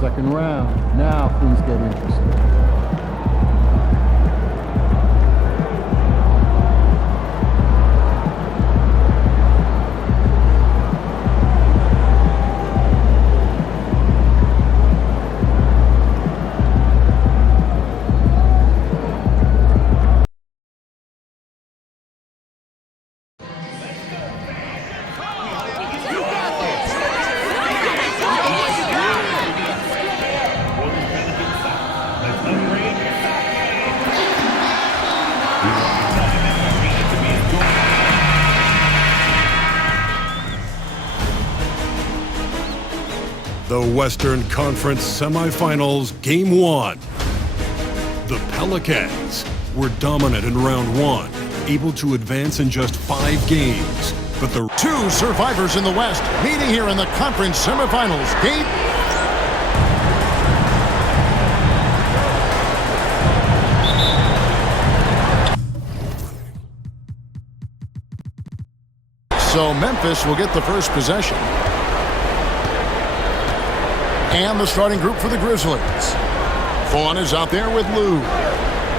Second round. Now things get interesting. The Western Conference Semifinals, Game 1. The Pelicans were dominant in round 1, able to advance in just 5 games. But the two survivors in the West meeting here in the conference semifinals. Game. So Memphis will get the first possession. And the starting group for the Grizzlies. Vaughn is out there with Lou.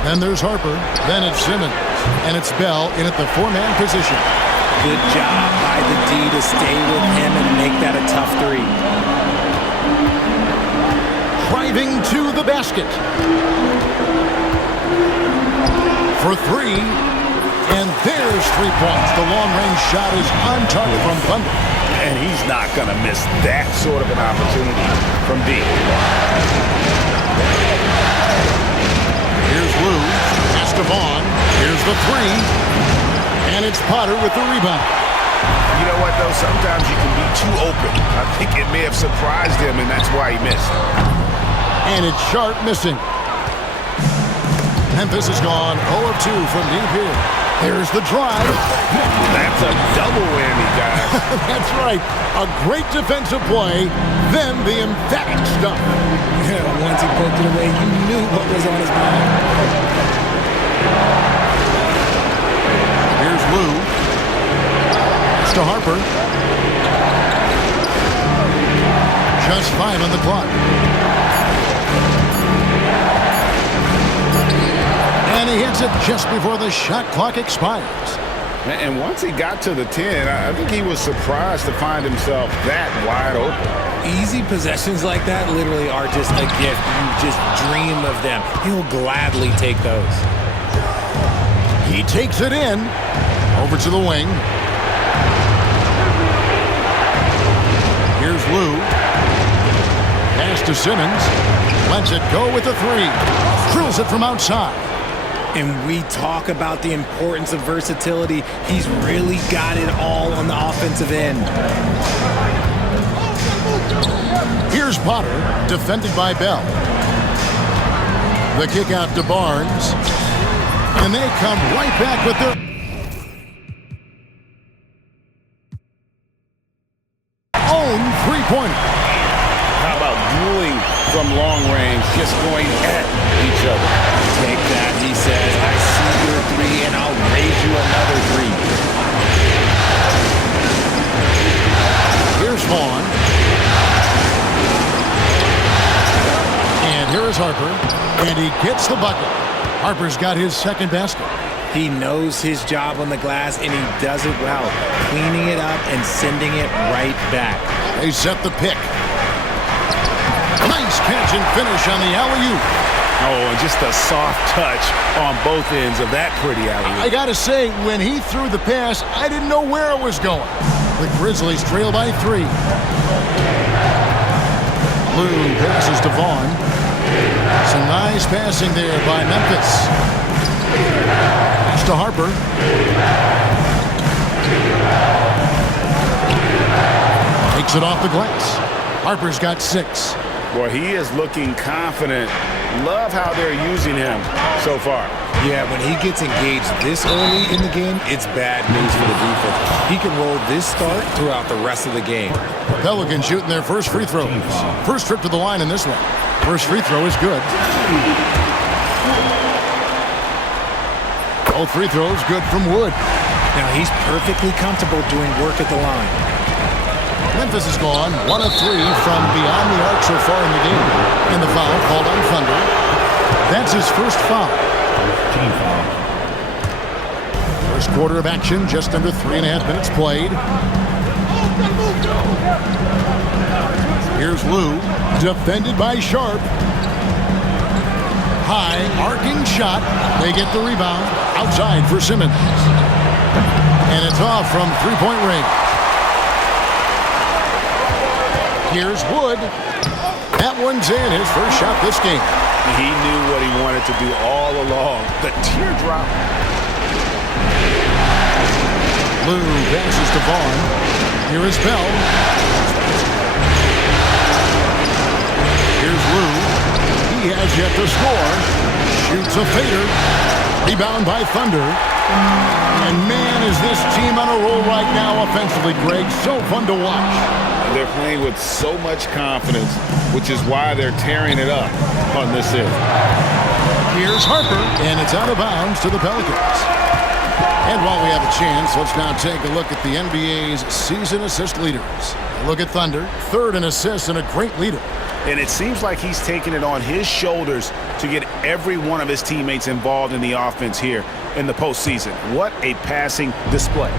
And there's Harper. Then it's Simmons. And it's Bell in at the 4-man position. Good job by the D to stay with him and make that a tough 3. Driving to the basket. For 3. And there's 3 points. The long-range shot is on target from Thunder. And he's not going to miss that sort of an opportunity from D. Here's Lou. Pass to Vaughn. Here's the 3. And it's Potter with the rebound. You know what, though? Sometimes you can be too open. I think it may have surprised him, and that's why he missed. And it's Sharp missing. Memphis has gone 0 of 2 from deep here. There's the drive. That's a double whammy, guys. That's right. A great defensive play, then the emphatic stuff. Yeah, once he poked it away, you knew what was on his mind. Here's Lou. It's to Harper. Just 5 on the clock. And he hits it just before the shot clock expires. And once he got to the 10, I think he was surprised to find himself that wide open. Easy possessions like that literally are just a gift. You just dream of them. He'll gladly take those. He takes it in. Over to the wing. Here's Lou. Pass to Simmons. Lets it go with the 3. Drills it from outside. And we talk about the importance of versatility. He's really got it all on the offensive end. Here's Potter, defended by Bell. The kick out to Barnes. And they come right back with their own 3-pointer. How about dueling from long range, just going at each other? Take that, he says. I see your 3, and I'll raise you another 3. Here's Vaughn. And here is Harper. And he gets the bucket. Harper's got his second basket. He knows his job on the glass, and he does it well, cleaning it up and sending it right back. They set the pick. Nice catch and finish on the alley-oop. Oh, and just a soft touch on both ends of that pretty alley-oop. I gotta say, when he threw the pass, I didn't know where it was going. The Grizzlies trail by 3. Lou passes to Vaughn. Some nice passing there by Memphis. Pass to Harper. Takes it off the glass. Harper's got 6. Boy, he is looking confident. Love how they're using him so far. Yeah, when he gets engaged this early in the game, it's bad news for the defense. He can roll this start throughout the rest of the game. Pelicans shooting their first free throws. First trip to the line in this one. First free throw is good. Both free throws good from Wood. Now he's perfectly comfortable doing work at the line. Memphis has gone 1 of 3 from beyond the arc so far in the game. And the foul called on Thunder. That's his first foul. Team foul. First quarter of action, just under 3.5 minutes played. Here's Lou, defended by Sharp. High, arcing shot. They get the rebound. Outside for Simmons. And it's off from three-point range. Here's Wood. That one's in, his first shot this game. He knew what he wanted to do all along. The teardrop. Lou passes to Vaughn. Here is Bell. Here's Lou. He has yet to score. Shoots a fader. Rebound by Thunder. And man, is this team on a roll right now offensively, Greg. So fun to watch. They're playing with so much confidence, which is why they're tearing it up on this end. Here's Harper, and it's out of bounds to the Pelicans. And while we have a chance, let's now take a look at the NBA's season assist leaders. Look at Thunder, third in assists and a great leader. And it seems like he's taking it on his shoulders to get every one of his teammates involved in the offense here in the postseason. What a passing display.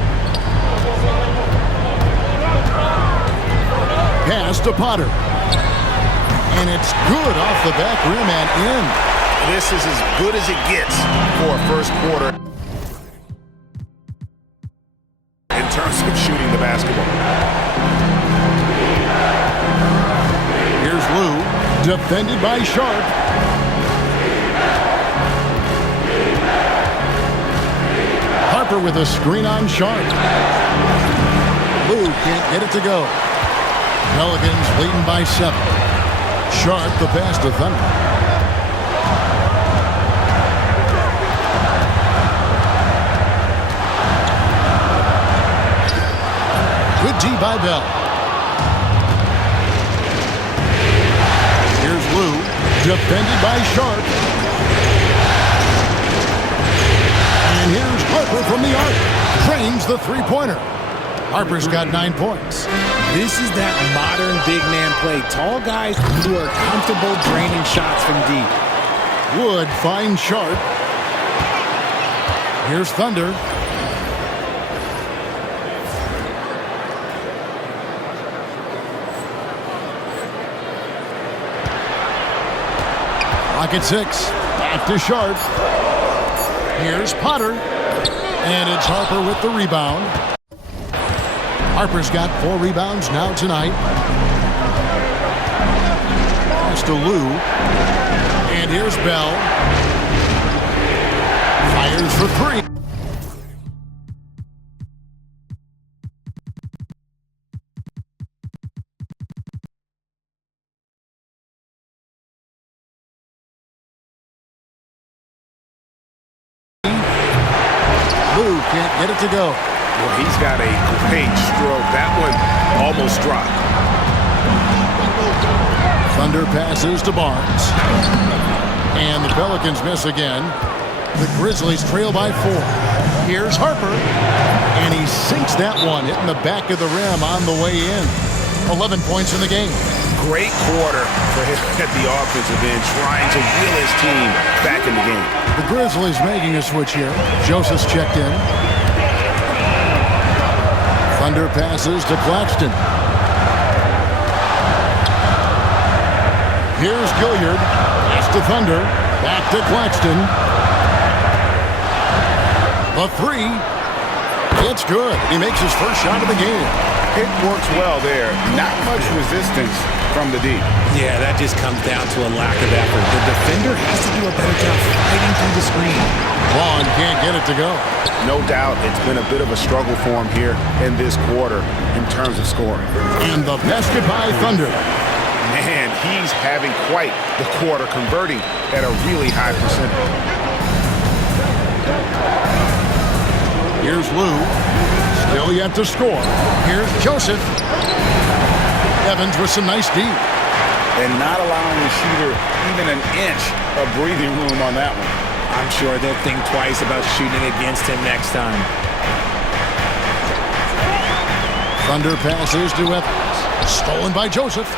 Pass to Potter. And it's good off the back rim and in. This is as good as it gets for a first quarter in terms of shooting the basketball. Here's Lou, defended by Sharp. Harper with a screen on Sharp. Lou can't get it to go. Pelicans leading by 7. Sharp the pass to Thunder. Good D by Bell. Here's Lou, defended by Sharp. And here's Harper from the arc. Drains the three-pointer. Harper's got 9 points. This is that modern big man play. Tall guys who are comfortable draining shots from deep. Wood finds Sharp. Here's Thunder. Clock at 6. Back to Sharp. Here's Potter. And it's Harper with the rebound. Harper's got 4 rebounds now tonight. Pass to Lou. And here's Bell. Fires for 3. Lou can't get it to go. Well, he's got a great stroke. That one almost dropped. Thunder passes to Barnes. And the Pelicans miss again. The Grizzlies trail by 4. Here's Harper. And he sinks that one, hitting the back of the rim on the way in. 11 points in the game. Great quarter for him at the offensive end, trying to wheel his team back in the game. The Grizzlies making a switch here. Joseph's checked in. Thunder passes to Claxton. Here's Gilliard. Pass to Thunder. Back to Claxton. The 3. It's good. He makes his first shot of the game. It works well there. Not much resistance from the deep. Yeah, that just comes down to a lack of effort. The defender has to do a better job fighting through the screen. Vaughn can't get it to go. No doubt it's been a bit of a struggle for him here in this quarter in terms of scoring. And the basket by Thunder. Man, he's having quite the quarter, converting at a really high percentage. Here's Lou. Still yet to score. Here's Joseph. Evans with some nice D. And not allowing the shooter even an inch of breathing room on that one. I'm sure they'll think twice about shooting against him next time. Thunder passes to Evans. Stolen by Joseph.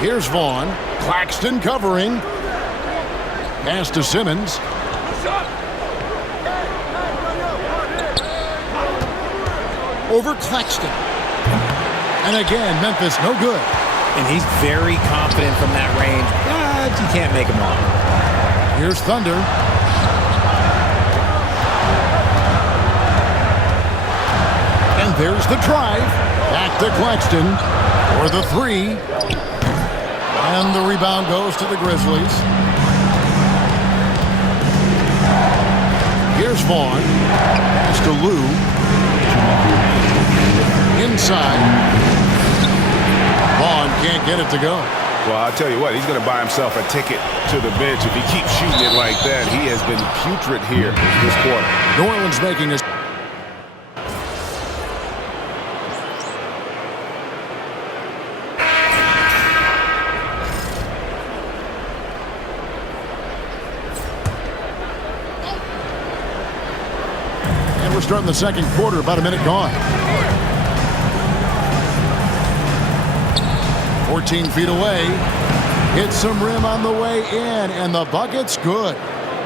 Here's Vaughn. Claxton covering. Pass to Simmons. Over Claxton. And again, Memphis no good. And he's very confident from that range, but you can't make him all. Here's Thunder. And there's the drive. Back to Claxton for the three. And the rebound goes to the Grizzlies. Here's Vaughn. Pass to Lou. Inside. Vaughn can't get it to go. Well, I'll tell you what, he's going to buy himself a ticket to the bench. If he keeps shooting it like that, he has been putrid here this quarter. New Orleans making a... And we're starting the second quarter, about a minute gone. 14 feet away. Hits some rim on the way in, and the bucket's good.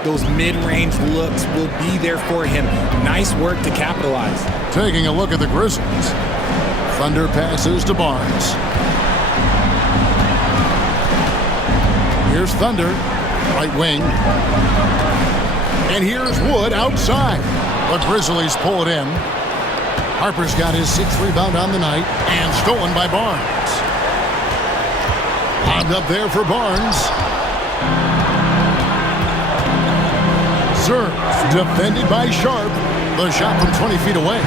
Those mid-range looks will be there for him. Nice work to capitalize. Taking a look at the Grizzlies. Thunder passes to Barnes. Here's Thunder, right wing. And here's Wood outside. The Grizzlies pull it in. Harper's got his 6th rebound on the night and stolen by Barnes. Lobbed up there for Barnes. Serves, defended by Sharp. The shot from 20 feet away.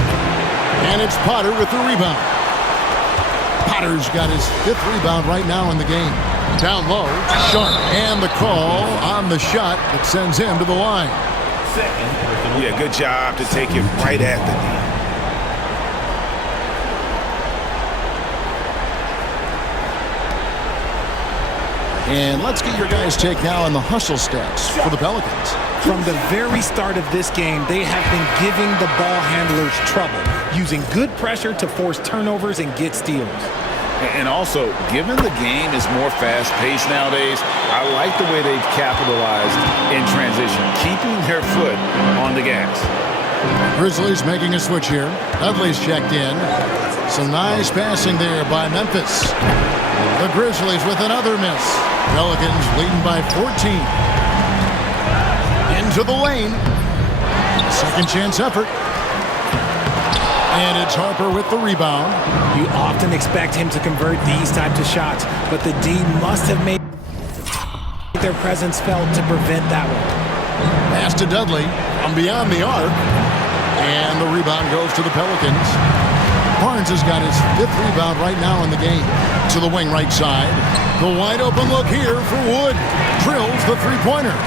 And it's Potter with the rebound. Potter's got his 5th rebound right now in the game. Down low, Sharp. And the call on the shot that sends him to the line. Yeah, good job to take him right at the knee. And let's get your guys' take now on the hustle stats for the Pelicans. From the very start of this game, they have been giving the ball handlers trouble, using good pressure to force turnovers and get steals. And also, given the game is more fast-paced nowadays, I like the way they've capitalized in transition, keeping their foot on the gas. Grizzlies making a switch here. Dudley's checked in. Some nice passing there by Memphis. The Grizzlies with another miss. Pelicans leading by 14. Into the lane. Second chance effort. And it's Harper with the rebound. You often expect him to convert these types of shots, but the D must have made their presence felt to prevent that one. Pass to Dudley from beyond the arc. And the rebound goes to the Pelicans. Barnes has got his 5th rebound right now in the game. To the wing right side. The wide open look here for Wood. Drills the three-pointer.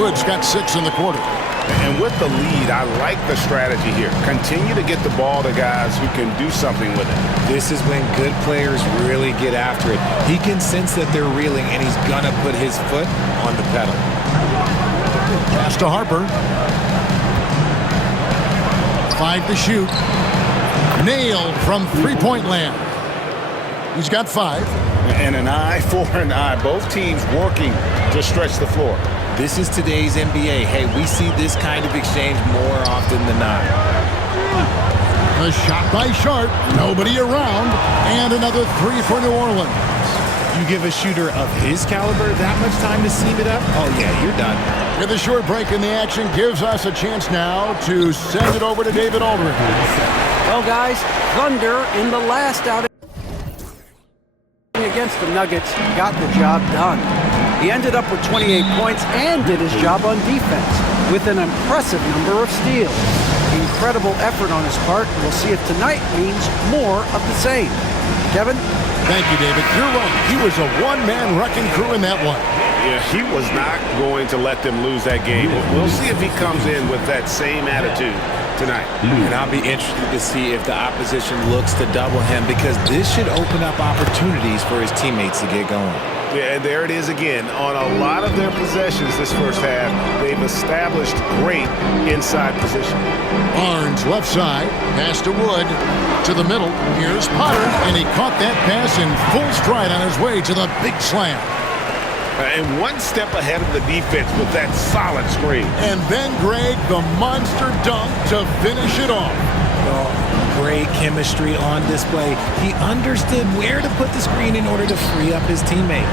Wood's got 6 in the quarter. And with the lead, I like the strategy here. Continue to get the ball to guys who can do something with it. This is when good players really get after it. He can sense that they're reeling, and he's going to put his foot on the pedal. Pass to Harper. 5 to shoot. Nailed from three-point land. He's got 5. And an eye for an eye. Both teams working to stretch the floor. This is today's NBA. Hey, we see this kind of exchange more often than not. A shot by Sharp. Nobody around. And another 3 for New Orleans. You give a shooter of his caliber that much time to seam it up? Oh, yeah, you're done. With a short break in the action, gives us a chance now to send it over to David Aldridge. Well, guys, Thunder in the last outing against the Nuggets got the job done. He ended up with 28 points and did his job on defense with an impressive number of steals. Incredible effort on his part. We'll see if tonight means more of the same. Kevin? Thank you, David. You're right. He was a one-man wrecking crew in that one. Yeah, he was not going to let them lose that game. We'll see if he comes in with that same attitude tonight. And I'll be interested to see if the opposition looks to double him, because this should open up opportunities for his teammates to get going. Yeah, and there it is again. On a lot of their possessions this first half, they've established great inside position. Barnes left side, pass to Wood, to the middle. Here's Potter, and he caught that pass in full stride on his way to the big slam. And one step ahead of the defense with that solid screen. And then Greg, the monster dunk to finish it off. Great chemistry on display. He understood where to put the screen in order to free up his teammate.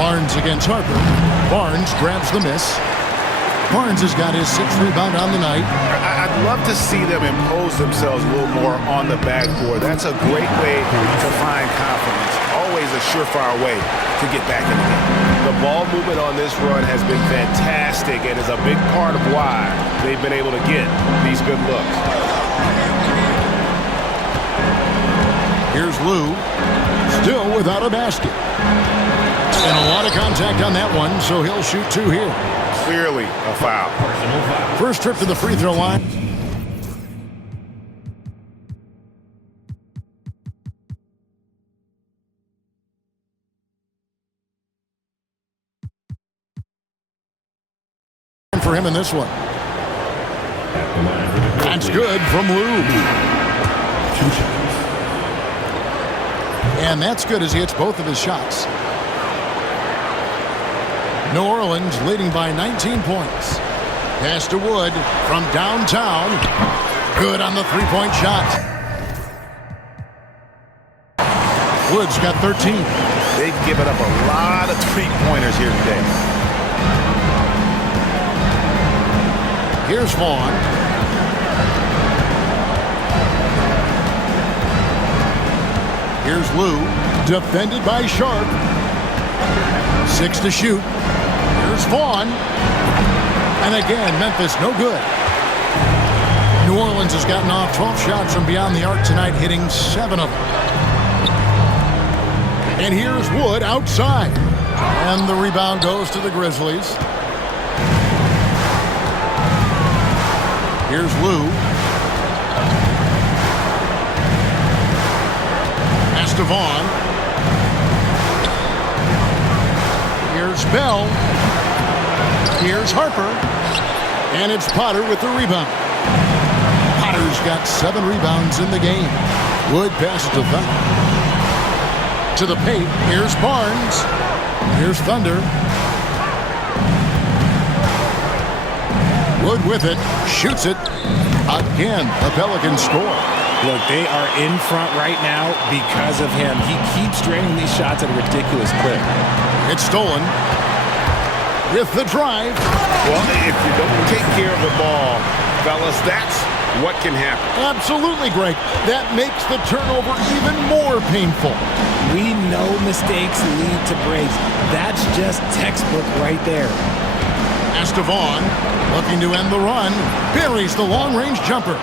Barnes against Harper. Barnes grabs the miss. Barnes has got his 6th rebound on the night. I'd love to see them impose themselves a little more on the backboard. That's a great way to find confidence. Always a surefire way to get back in the game. The ball movement on this run has been fantastic and is a big part of why they've been able to get these good looks. Here's Lou, still without a basket. And a lot of contact on that one, so he'll shoot 2 here. Clearly a foul. First trip to the free throw line. For him in this one. That's good from Lou. And that's good as he hits both of his shots. New Orleans leading by 19 points. Pass to Wood from downtown. Good on the three-point shot. Wood's got 13. They've given up a lot of three-pointers here today. Here's Vaughn. Here's Lou, defended by Sharp. 6 to shoot. Here's Vaughn. And again, Memphis no good. New Orleans has gotten off 12 shots from beyond the arc tonight, hitting 7 of them. And here's Wood outside. And the rebound goes to the Grizzlies. Here's Lou. Pass to Vaughn. Here's Bell. Here's Harper. And it's Potter with the rebound. Potter's got 7 rebounds in the game. Wood passes to Thunder. To the paint. Here's Barnes. Here's Thunder. Wood with it. Shoots it. Again, the Pelicans score. Look, they are in front right now because of him. He keeps draining these shots at a ridiculous clip. It's stolen. With the drive. Well, if you don't take care of the ball, fellas, that's what can happen. Absolutely, Greg. That makes the turnover even more painful. We know mistakes lead to breaks. That's just textbook right there. Pass to Vaughn, looking to end the run. Buries the long-range jumper.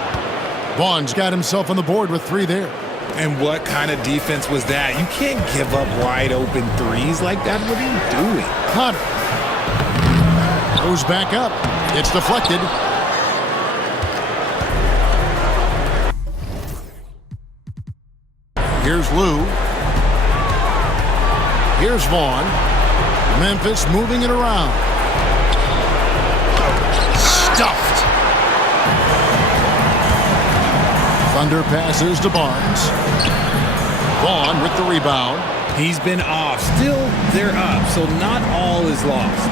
Vaughn's got himself on the board with 3 there. And what kind of defense was that? You can't give up wide open threes like that. What are you doing? Potter goes back up. It's deflected. Here's Lou. Here's Vaughn. Memphis moving it around. Stuffed. Thunder passes to Barnes. Vaughn with the rebound. He's been off. Still, they're up, so not all is lost.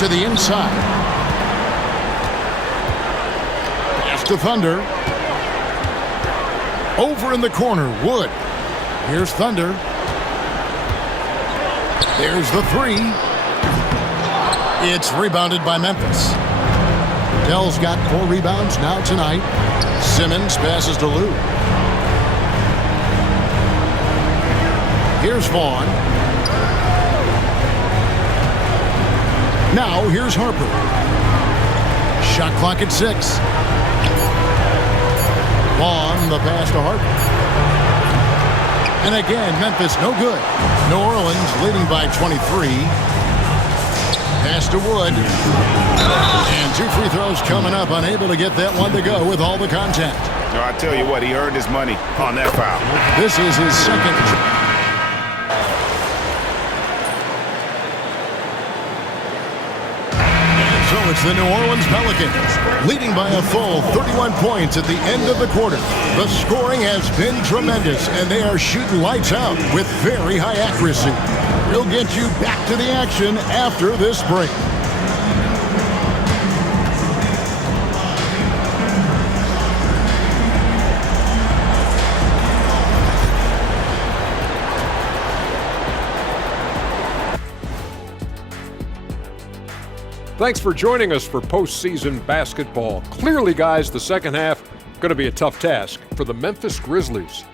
To the inside. Pass to Thunder. Over in the corner, Wood. Here's Thunder. There's the 3. It's rebounded by Memphis. Dell's got 4 rebounds now tonight. Simmons passes to Lou. Here's Vaughn. Now here's Harper. Shot clock at 6. Vaughn, the pass to Harper. And again, Memphis no good. New Orleans leading by 23. Pass Pass to Wood. And 2 free throws coming up. Unable to get that one to go with all the contact. No, I tell you what, he earned his money on that foul. This is his second. And so it's the New Orleans Pelicans leading by a full 31 points at the end of the quarter. The scoring has been tremendous, and they are shooting lights out with very high accuracy. We'll get you back to the action after this break. Thanks for joining us for postseason basketball. Clearly, guys, the second half going to be a tough task for the Memphis Grizzlies.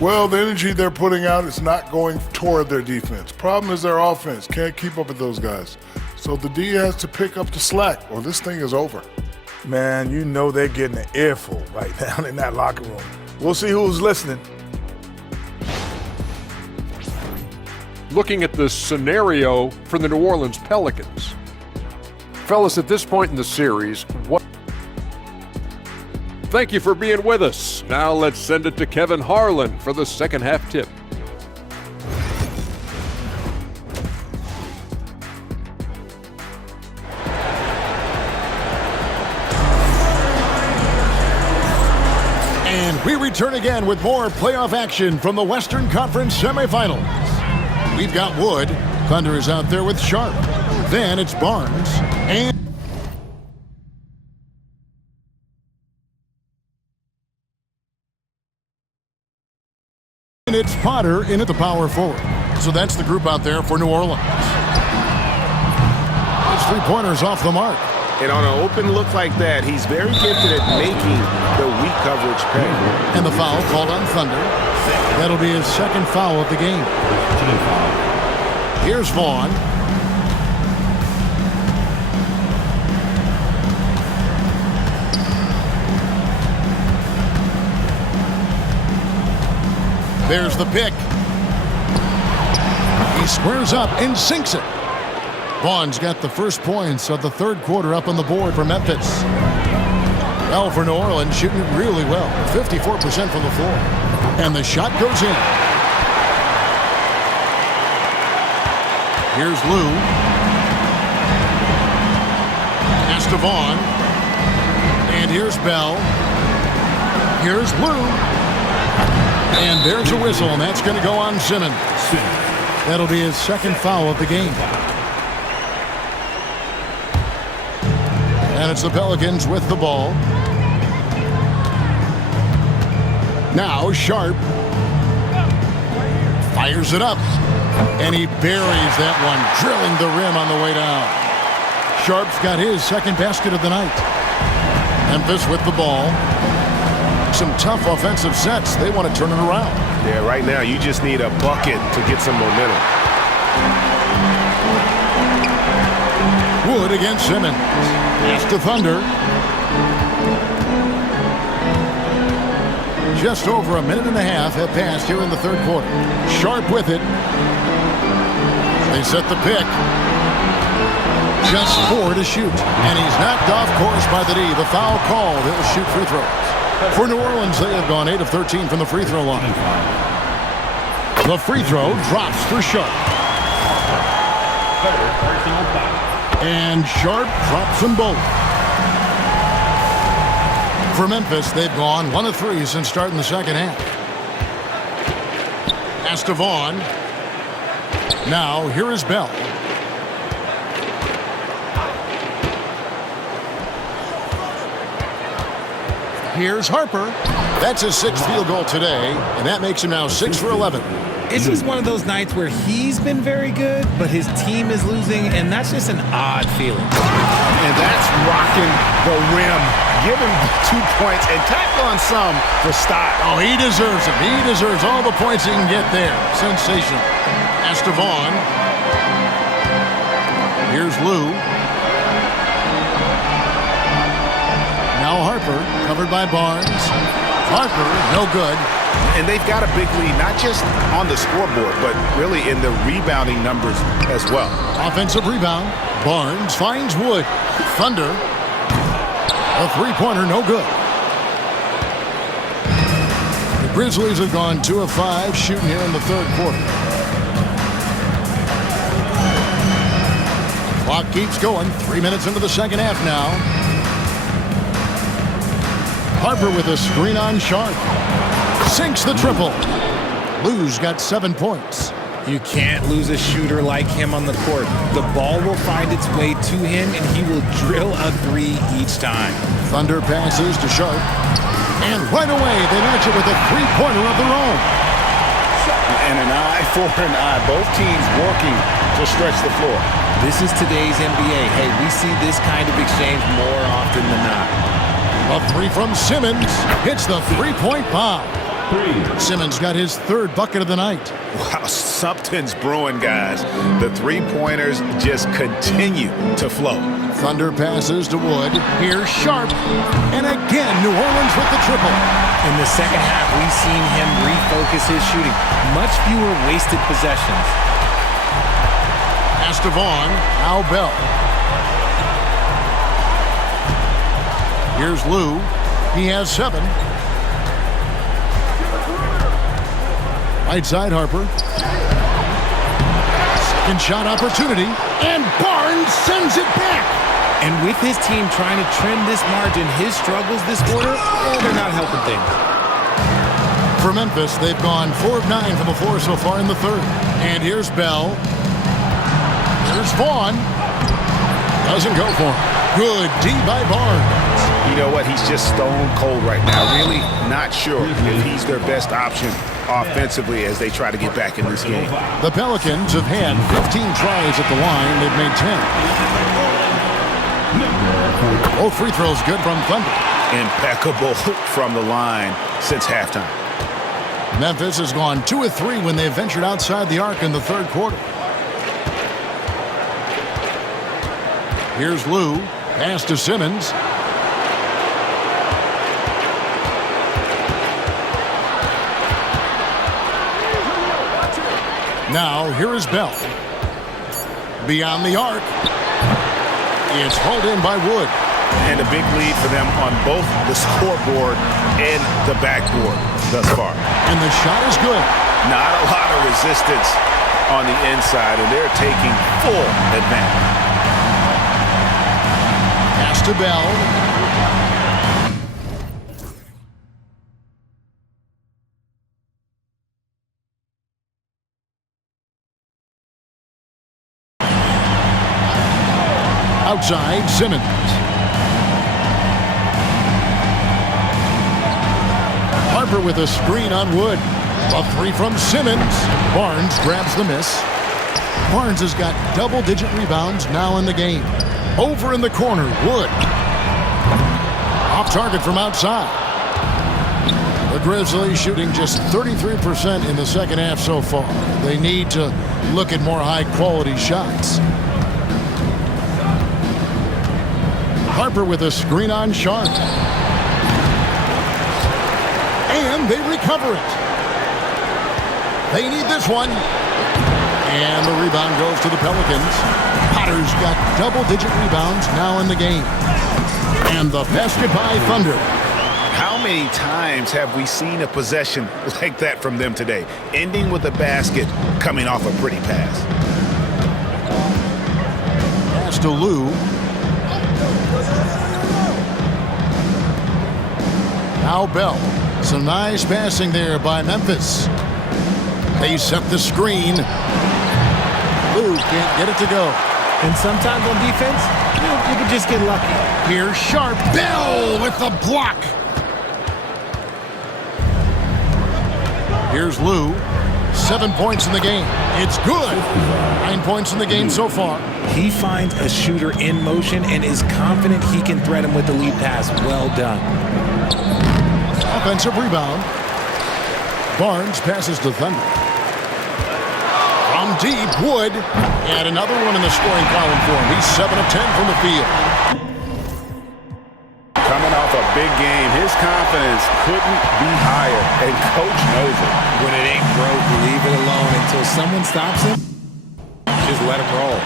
Well, the energy they're putting out is not going toward their defense. Problem is their offense can't keep up with those guys. So the D has to pick up the slack or this thing is over. Man, you know they're getting an earful right now in that locker room. We'll see who's listening. Looking at the scenario for the New Orleans Pelicans. Fellas, at this point in the series, Thank you for being with us. Now let's send it to Kevin Harlan for the second half tip. And we return again with more playoff action from the Western Conference semifinals. We've got Wood. Thunder is out there with Sharp. Then it's Barnes. And it's Potter in at the power forward. So that's the group out there for New Orleans. It's 3-pointers off the mark. And on an open look like that, he's very gifted at making the weak coverage pay. And the foul called on Thunder. That'll be his second foul of the game. Here's Vaughn. There's the pick. He squares up and sinks it. Vaughn's got the first points of the third quarter up on the board for Memphis. Well, for New Orleans, shooting really well. 54% from the floor. And the shot goes in. Here's Lou. Pass to Vaughn. And here's Bell. Here's Lou. And there's a whistle, and that's going to go on Simmons. That'll be his second foul of the game. And it's the Pelicans with the ball. Now Sharp fires it up. And he buries that one, drilling the rim on the way down. Sharp's got his second basket of the night. Memphis with the ball. Some tough offensive sets. They want to turn it around. Yeah, right now you just need a bucket to get some momentum. Wood against Simmons. Pass to Thunder. Just over a minute and a half have passed here in the third quarter. Sharp with it. They set the pick. Just 4 to shoot. And he's knocked off course by the D. The foul called. He'll shoot free throws. For New Orleans, they have gone 8 of 13 from the free throw line. The free throw drops for Sharp. And Sharp drops them both. For Memphis, they've gone 1 of 3 since starting the second half. Pass to Vaughn. Now, here is Bell. Here's Harper. That's his 6th field goal today, and that makes him now 6 for 11. It's just one of those nights where he's been very good, but his team is losing, and that's just an odd feeling. And that's rocking the rim. Give him 2 points and tack on some for style. Oh, he deserves it. He deserves all the points he can get there. Sensational. Pass to Vaughn. Here's Lou. Now Harper, covered by Barnes. Harper, no good. And they've got a big lead, not just on the scoreboard, but really in the rebounding numbers as well. Offensive rebound. Barnes finds Wood. Thunder. A three-pointer, no good. The Grizzlies have gone 2 of 5 shooting here in the third quarter. Clock keeps going. 3 minutes into the second half now. Harper with a screen on Sharp. Sinks the triple. Lou's got 7 points. You can't lose a shooter like him on the court. The ball will find its way to him, and he will drill a three each time. Thunder passes to Sharp. And right away, they match it with a three-pointer of their own. And an eye for an eye. Both teams working to stretch the floor. This is today's NBA. Hey, we see this kind of exchange more often than not. A three from Simmons. Hits the three-point bomb. Simmons got his third bucket of the night. Wow, something's brewing, guys. The three-pointers just continue to flow. Thunder passes to Wood. Here's Sharp. And again, New Orleans with the triple. In the second half, we've seen him refocus his shooting. Much fewer wasted possessions. Pass to Vaughn. Now Bell. Here's Lou. He has 7. Right side, Harper. Second shot opportunity. And Barnes sends it back. And with his team trying to trim this margin, his struggles this quarter, they're not helping things. For Memphis, they've gone 4 of 9 from the floor so far in the third. And here's Bell. Here's Vaughn. Doesn't go for him. Good D by Barnes. You know what? He's just stone cold right now. Really not sure if he's their best option offensively as they try to get back in this game. The Pelicans have had 15 tries at the line. They've made 10. Both free throws good from Thunder. Impeccable from the line since halftime. Memphis has gone 2 of 3 when they've ventured outside the arc in the third quarter. Here's Lou. Pass to Simmons. Now, here is Bell. Beyond the arc. It's hauled in by Wood. And a big lead for them on both the scoreboard and the backboard thus far. And the shot is good. Not a lot of resistance on the inside, and they're taking full advantage. Pass to Bell. Outside, Simmons. Harper with a screen on Wood. A three from Simmons. Barnes grabs the miss. Barnes has got double-digit rebounds now in the game. Over in the corner, Wood. Off target from outside. The Grizzlies shooting just 33% in the second half so far. They need to look at more high-quality shots. Harper with a screen on Sharp. And they recover it. They need this one. And the rebound goes to the Pelicans. Potter's got double-digit rebounds now in the game. And the basket by Thunder. How many times have we seen a possession like that from them today? Ending with a basket, coming off a pretty pass. Pass to Lou. Now Bell. Some nice passing there by Memphis. They set the screen. Lou can't get it to go. And sometimes on defense, you can just get lucky. Here's Sharp. Bell with the block. Here's Lou. 7 points in the game. It's good. 9 points in the game so far. He finds a shooter in motion and is confident he can thread him with the lead pass. Well done. Offensive rebound. Barnes passes to Thunder. From deep, Wood. And another one in the scoring column for him. He's 7 of 10 from the field. Coming off a a big game. His confidence couldn't be higher, and Coach knows it. When it ain't broke, leave it alone until someone stops him. Just let him roll.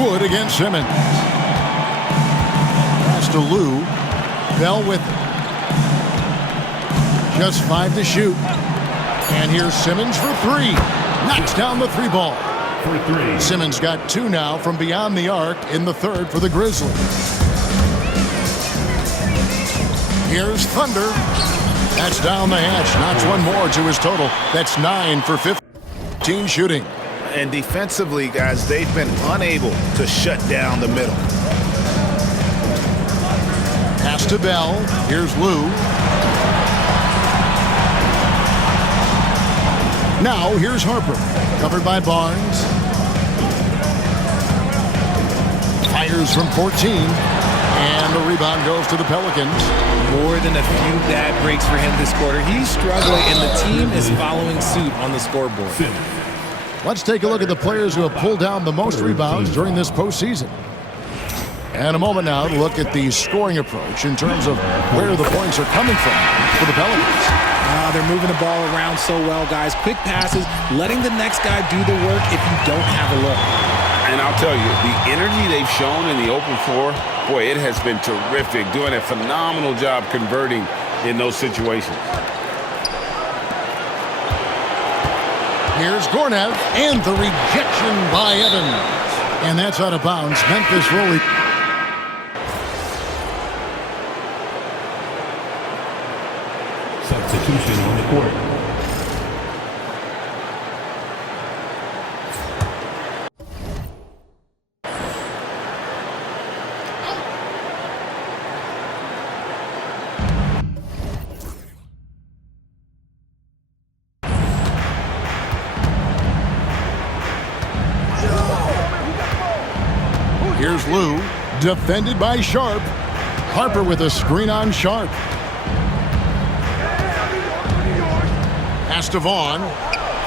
Wood against Simmons. Pass to Lou. Bell with it. Just 5 to shoot. And here's Simmons for 3. Knocks down the 3 ball. Simmons got 2 now from beyond the arc in the 3rd for the Grizzlies. Here's Thunder. That's down the hatch. Knocks 1 more to his total. That's 9 for 15 shooting. And defensively, guys, they've been unable to shut down the middle. Pass to Bell. Here's Lou. Now here's Harper. Covered by Barnes. Fires from 14. And the rebound goes to the Pelicans. More than a few bad breaks for him this quarter. He's struggling, and the team is following suit on the scoreboard. Let's take a look at the players who have pulled down the most rebounds during this postseason. And a moment now to look at the scoring approach in terms of where the points are coming from for the Pelicans. They're moving the ball around so well, guys. Quick passes, letting the next guy do the work if you don't have a look. And I'll tell you, the energy they've shown in the open floor, boy, it has been terrific. Doing a phenomenal job converting in those situations. Here's Gornev, and the rejection by Evans. And that's out of bounds. Memphis rolling. Substitution on the court. Here's Lou, defended by Sharp. Harper with a screen on Sharp. Pass to Vaughn.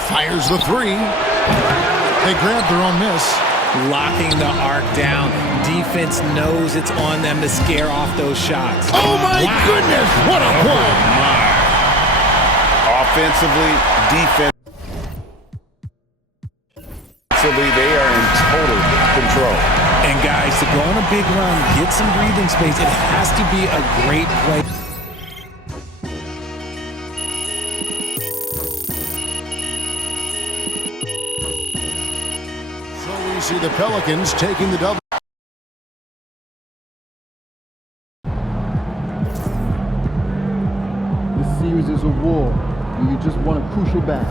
Fires the 3. They grab their own miss. Locking the arc down. Defense knows it's on them to scare off those shots. Oh my goodness, what a play! Offensively, defensively, they are in total control. And guys, to go on a big run, get some breathing space, it has to be a great play. So we see the Pelicans taking the double. This series is a war, and you just want to push it back.